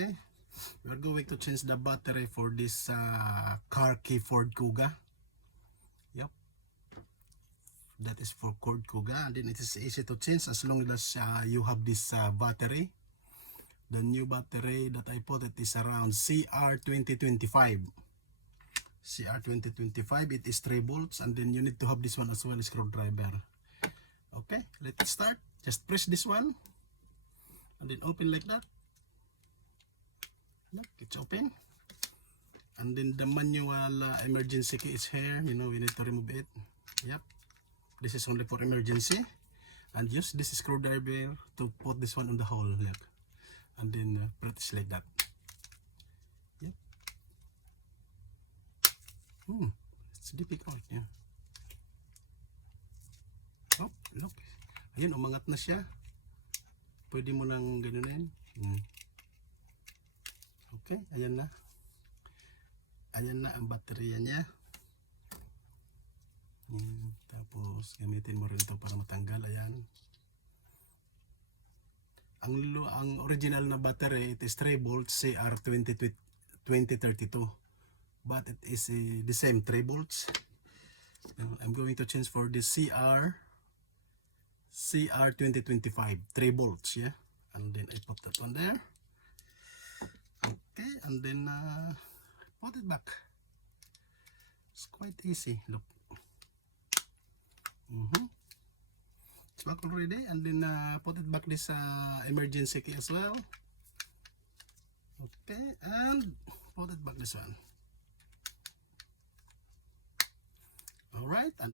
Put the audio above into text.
Okay, we are going to change the battery for this car key Ford Kuga. Yep, that is for Ford Kuga, and then it is easy to change as long as you have this battery. The new battery that I put it is around CR2025. CR2025, it is 3 volts, and then you need to have this one as well, screwdriver. Okay, let's start. Just press this one and then open like that. Look, it's open. And then the manual emergency key is here. You know, we need to remove it. Yep, this is only for emergency. And use this screwdriver to put this one on the hole. Look, and then press like that. Yep. It's difficult. Yeah. Oh, look. Ayun, umangat na siya. Pwede mo nang ganunin. Okay, ayan na. Ayan na ang baterya niya. Tapos gamitin mo rin ito para matanggal. Ayan. Ang original na battery, it is 3 volts CR2032, but it is the same 3 volts. I'm going to change for the CR2025 3 volts. Yeah, and then I put that one there. Okay, and then put it back. It's quite easy. Look, it's back already, and then put it back this emergency key as well. Okay, and put it back this one. All right, and